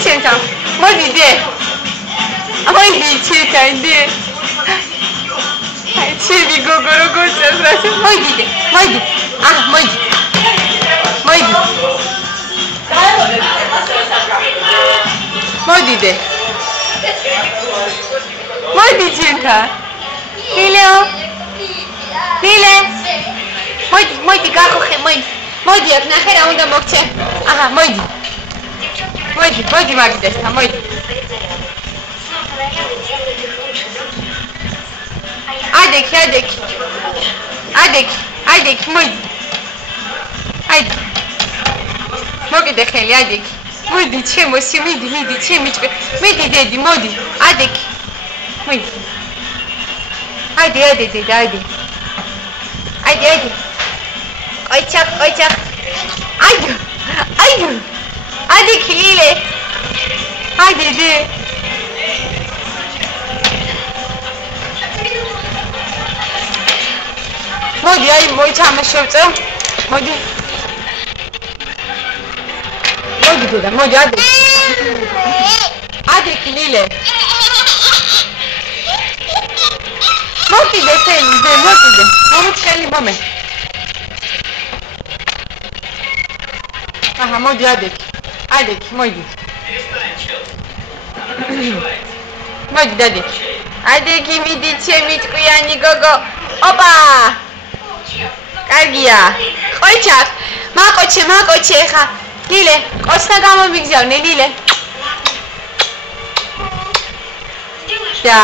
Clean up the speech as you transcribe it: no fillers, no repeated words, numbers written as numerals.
Moichenta. Moidi de. Moidi cheta de. Ai chevi gogoro gochas. Moidi de. Moidi. Ah, moidi. Moidi. Moidi de. Moidi chenta. Lileo. Lile. Moidi gakoxe, moidi. Მოდი აქ ნახე რა უნდა მოგჩე. აჰა, მოიდი. მოიდი მაგდესთან, მოიდი. ადექი, მოიდი. აიდი. მოგიდე ხელი, ადექი. მოიდი, ჩემოსი, მიდი, ჩემი ჭკვი. მიდი, დედი, მოდი. ადექი. მოიდი. აიდი. აიდი. Oichak. Ay. Hadi Lile. Hadi de. Modi ay moichama shevtsa. Modi deda, modi hadi. Hadi Lile. Modi de. Momutkheli moment. Aha, მოდი ადექი, მოდი. მოდი დადე. ადექი მიდი ჩემი ჭკვიანი გოგო. ოპა! კარგია. ყოიჩახ, მაყოჩე ხა. ლილე, კოცნა გამომიგზავნე, ლილე. და